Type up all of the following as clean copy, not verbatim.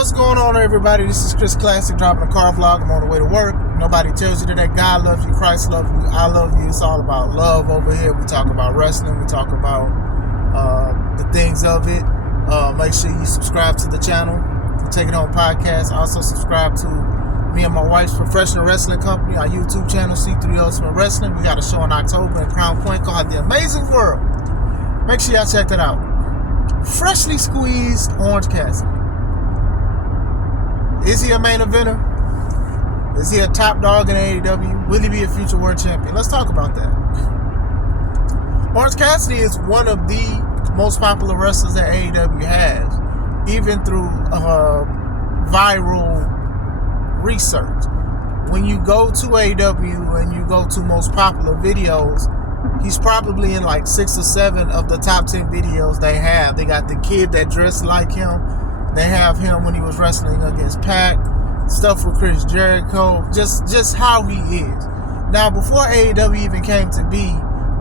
What's going on, everybody? This is Chris Classic dropping a car vlog. I'm on the way to work. Nobody tells you that God loves you, Christ loves you, I love you. It's all about love over here. We talk about wrestling. We talk about the things of it. Make sure you subscribe to the channel, the Take It Home Podcast. Also subscribe to me and my wife's professional wrestling company, our YouTube channel, C3 Ultimate Wrestling. We got a show in October in Crown Point called The Amazing World. Make sure y'all check that out. Freshly squeezed Orange Cassidy. Is he a main eventer? Is he a top dog in AEW? Will he be a future world champion? Let's talk about that. Orange Cassidy is one of the most popular wrestlers that AEW has, even through viral research. When you go to AEW and you go to most popular videos, he's probably in like 6 or 7 of the top 10 videos they have. They got the kid that dressed like him. They have him when he was wrestling against Pac, stuff with Chris Jericho, just how he is. Now, before AEW even came to be,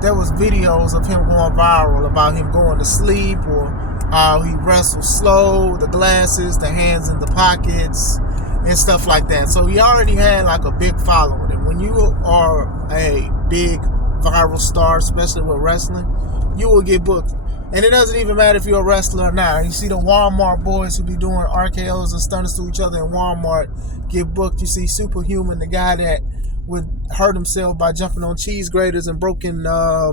there was videos of him going viral about him going to sleep or how he wrestles slow, the glasses, the hands in the pockets, and stuff like that. So he already had like a big following. And when you are a big viral star, especially with wrestling, you will get booked. And it doesn't even matter if you're a wrestler or not. You see the Walmart boys who be doing RKOs and stunners to each other in Walmart get booked. You see Superhuman, the guy that would hurt himself by jumping on cheese graters and broken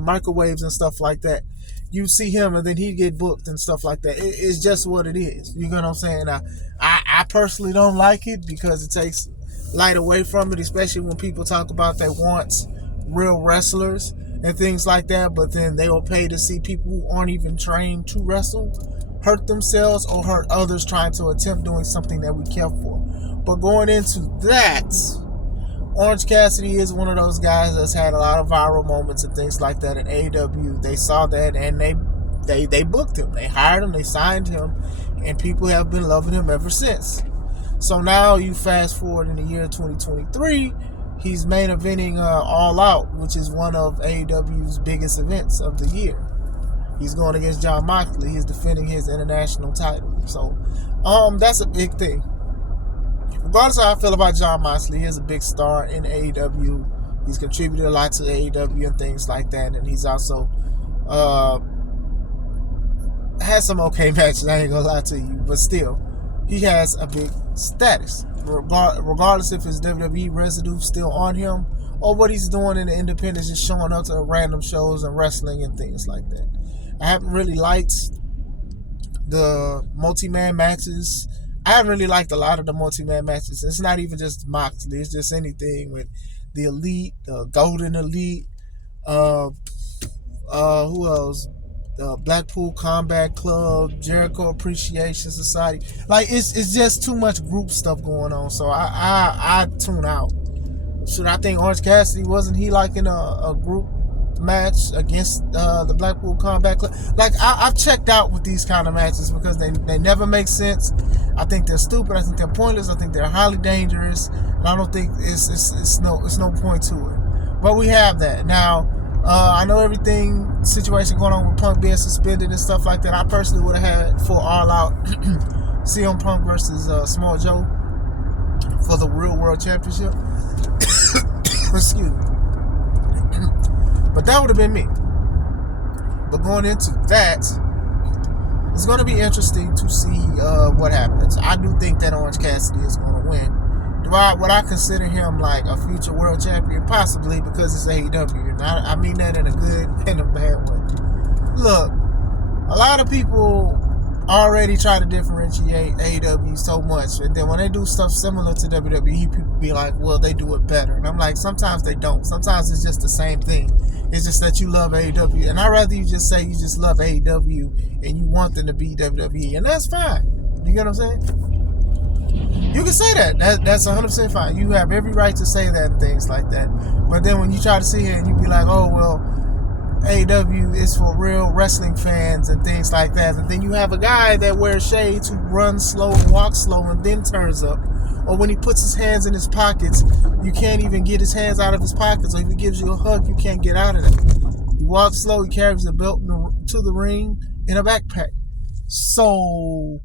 microwaves and stuff like that. You see him and then he'd get booked and stuff like that. It's just what it is. You know what I'm saying? Now, I personally don't like it because it takes light away from it, especially when people talk about they want real wrestlers and things like that, but then they will pay to see people who aren't even trained to wrestle hurt themselves or hurt others trying to attempt doing something that we care for. But going into that, Orange Cassidy is one of those guys that's had a lot of viral moments and things like that in AEW. They saw that and they booked him. They hired him, they signed him, and people have been loving him ever since. So now you fast forward in the year 2023, he's main eventing All Out, which is one of AEW's biggest events of the year. He's going against Jon Moxley. He's defending his international title. So that's a big thing. Regardless of how I feel about Jon Moxley, he is a big star in AEW. He's contributed a lot to AEW and things like that. And he's also had some okay matches, I ain't gonna lie to you. But still, he has a big status. Regardless if his WWE residue still on him or what he's doing in the independents, just showing up to random shows and wrestling and things like that. I haven't really liked the multi-man matches. I haven't really liked a lot of the multi-man matches. It's not even just Moxley. It's just anything with the Elite, the Golden Elite, who else? Blackpool Combat Club, Jericho Appreciation Society. Like it's just too much group stuff going on. So I tune out. Should I think Orange Cassidy, wasn't he like in a group match against the Blackpool Combat Club? Like I've checked out with these kind of matches because they never make sense. I think they're stupid. I think they're pointless. I think they're highly dangerous. And I don't think it's no point to it. But we have that now. I know everything situation going on with Punk being suspended and stuff like that. I personally would have had for All Out CM Punk versus Small Joe for the Real World Championship. Excuse me. But that would have been me. But going into that, it's going to be interesting to see what happens. I do think that Orange Cassidy is going to win. Would I consider him like a future world champion? Possibly, because it's AEW. And I mean that in a good and a bad way. Look, a lot of people already try to differentiate AEW so much. And then when they do stuff similar to WWE, people be like, well, they do it better. And I'm like, sometimes they don't. Sometimes it's just the same thing. It's just that you love AEW. And I'd rather you just say you just love AEW and you want them to be WWE. And that's fine. You get what I'm saying? You can say that. That's 100% fine. You have every right to say that and things like that. But then when you try to sit here and you be like, oh, well, AEW is for real wrestling fans and things like that. And then you have a guy that wears shades who runs slow and walks slow and then turns up. Or when he puts his hands in his pockets, you can't even get his hands out of his pockets. Or if he gives you a hug, you can't get out of it. He walks slow. He carries a belt to the ring in a backpack. So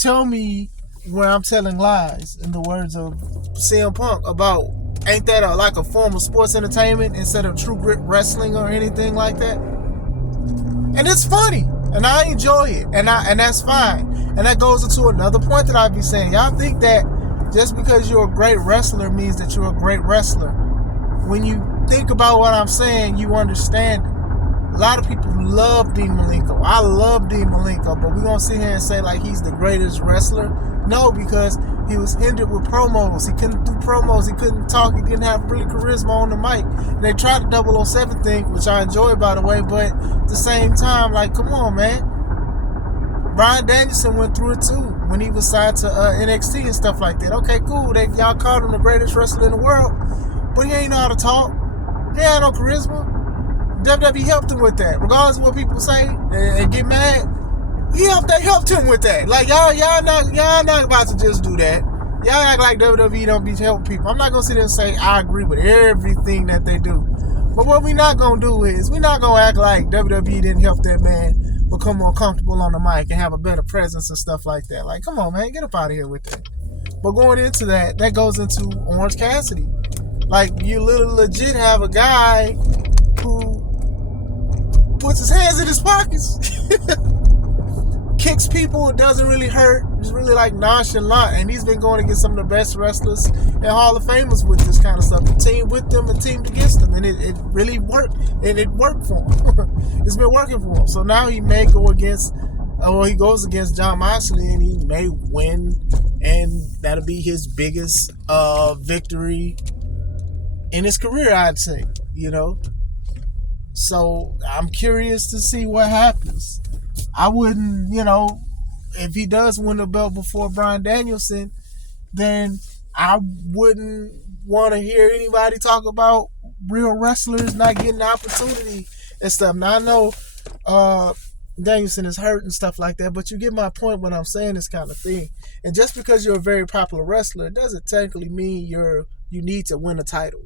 Tell me where I'm telling lies, in the words of CM Punk, about ain't that like a form of sports entertainment instead of true grit wrestling or anything like that? And it's funny, and I enjoy it, and that's fine. And that goes into another point that I'd be saying. Y'all think that just because you're a great wrestler means that you're a great wrestler. When you think about what I'm saying, you understand it. A lot of people love Dean Malenko. I love Dean Malenko, but we're going to sit here and say like he's the greatest wrestler? No, because he was hindered with promos. He couldn't do promos. He couldn't talk. He didn't have really charisma on the mic. And they tried the 007 thing, which I enjoy, by the way, but at the same time, like, come on, man. Bryan Danielson went through it too when he was signed to NXT and stuff like that. Okay, cool. Y'all called him the greatest wrestler in the world, but he ain't know how to talk. He ain't no charisma. WWE helped him with that, regardless of what people say and get mad. They helped him with that. Like y'all not about to just do that. Y'all act like WWE don't be helping people. I'm not gonna sit there and say I agree with everything that they do, but what we not gonna do is we not gonna act like WWE didn't help that man become more comfortable on the mic and have a better presence and stuff like that. Like, come on, man, get up out of here with that. But going into that goes into Orange Cassidy. Like, you literally legit have a guy who puts his hands in his pockets, kicks people, it doesn't really hurt, it's really like nonchalant, and he's been going against some of the best wrestlers and Hall of Famers with this kind of stuff. The team with them and teamed against them, and it really worked, and it worked for him. It's been working for him. So now he may go against, he goes against Jon Moxley, and he may win, and that'll be his biggest victory in his career, I'd say, you know. So I'm curious to see what happens. I wouldn't, if he does win the belt before Bryan Danielson, then I wouldn't want to hear anybody talk about real wrestlers not getting the opportunity and stuff. Now, I know Danielson is hurt and stuff like that, but you get my point when I'm saying this kind of thing. And just because you're a very popular wrestler, it doesn't technically mean you need to win a title,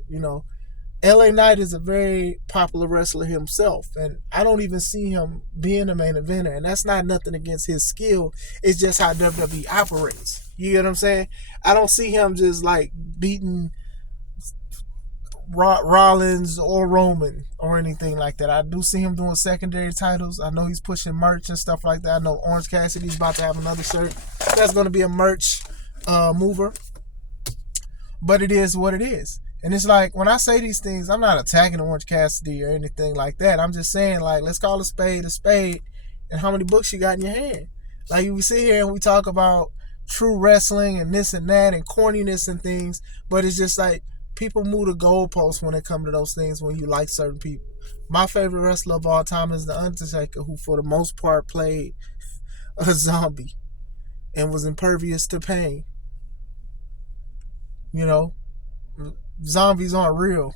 LA Knight is a very popular wrestler himself, and I don't even see him being a main eventer, and that's not nothing against his skill. It's just how WWE operates. You get what I'm saying? I don't see him just like beating Rollins or Roman or anything like that. I do see him doing secondary titles. I know he's pushing merch and stuff like that. I know Orange Cassidy's about to have another shirt that's going to be a merch mover, but it is what it is. And it's like, when I say these things, I'm not attacking Orange Cassidy or anything like that. I'm just saying, like, let's call a spade, and how many books you got in your hand. Like, we sit here and we talk about true wrestling and this and that and corniness and things, but it's just like, people move the goalposts when it comes to those things when you like certain people. My favorite wrestler of all time is The Undertaker, who for the most part played a zombie and was impervious to pain. Zombies aren't real.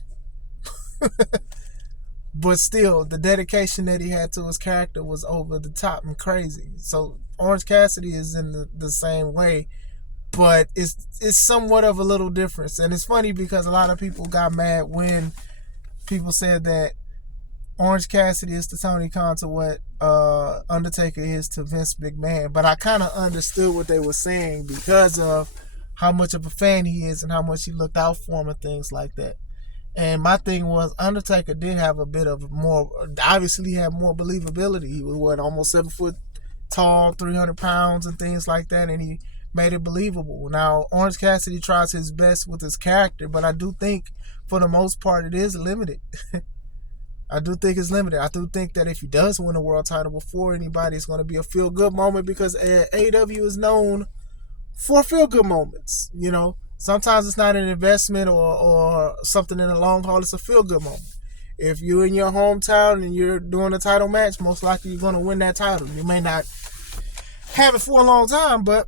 But still, the dedication that he had to his character was over the top and crazy. So Orange Cassidy is in the same way, but it's somewhat of a little difference. And it's funny because a lot of people got mad when people said that Orange Cassidy is to Tony Khan to what Undertaker is to Vince McMahon. But I kind of understood what they were saying because of how much of a fan he is and how much he looked out for him and things like that. And my thing was, Undertaker did have a bit of more, obviously he had more believability. He was, almost 7 foot tall, 300 pounds and things like that, and he made it believable. Now, Orange Cassidy tries his best with his character, but I do think, for the most part, it is limited. I do think it's limited. I do think that if he does win a world title before anybody, it's going to be a feel-good moment because AEW is known for feel-good moments. Sometimes it's not an investment or something in the long haul. It's a feel-good moment. If you're in your hometown and you're doing a title match, most likely you're going to win that title. You may not have it for a long time, but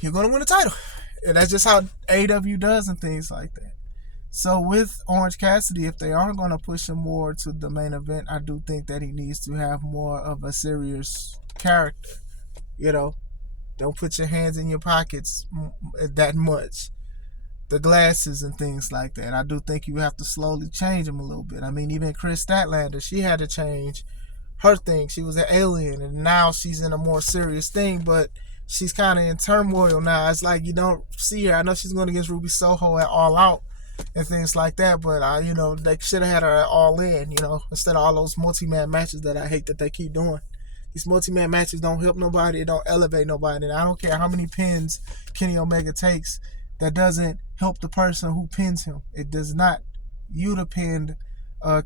you're going to win a title. And that's just how AEW does and things like that. So with Orange Cassidy, if they are going to push him more to the main event, I do think that he needs to have more of a serious character. Don't put your hands in your pockets that much. The glasses and things like that. I do think you have to slowly change them a little bit. I mean, even Chris Statlander, she had to change her thing. She was an alien, and now she's in a more serious thing, but she's kind of in turmoil now. It's like you don't see her. I know she's going against Ruby Soho at All Out and things like that, but they should have had her at All In, instead of all those multi-man matches that I hate that they keep doing. These multi-man matches don't help nobody. It don't elevate nobody. And I don't care how many pins Kenny Omega takes. That doesn't help the person who pins him. It does not. You'd have pinned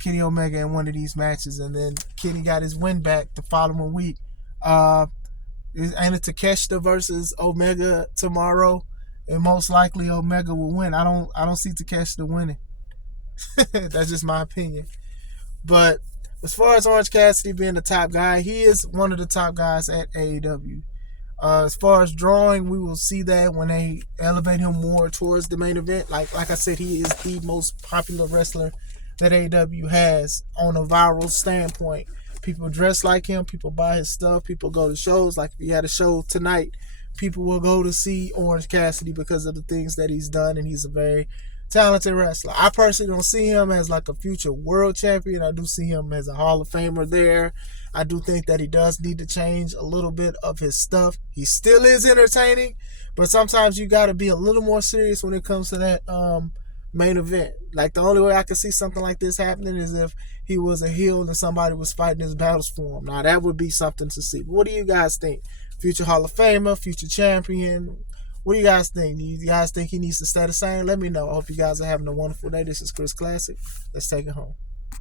Kenny Omega in one of these matches, and then Kenny got his win back the following week. Ain't it Takeshita versus Omega tomorrow? And most likely Omega will win. I don't see Takeshita winning. That's just my opinion. But as far as Orange Cassidy being the top guy, he is one of the top guys at AEW. As far as drawing, we will see that when they elevate him more towards the main event. Like I said, he is the most popular wrestler that AEW has on a viral standpoint. People dress like him. People buy his stuff. People go to shows. Like if he had a show tonight, people will go to see Orange Cassidy because of the things that he's done, and he's a very talented wrestler. I personally don't see him as like a future world champion. I do see him as a Hall of Famer there. I do think that he does need to change a little bit of his stuff. He still is entertaining, but sometimes you got to be a little more serious when it comes to that main event. Like the only way I could see something like this happening is if he was a heel and somebody was fighting his battles for him. Now that would be something to see. But what do you guys think? Future Hall of Famer, future champion? What do you guys think? Do you guys think he needs to stay the same? Let me know. I hope you guys are having a wonderful day. This is Chris Classic. Let's take it home.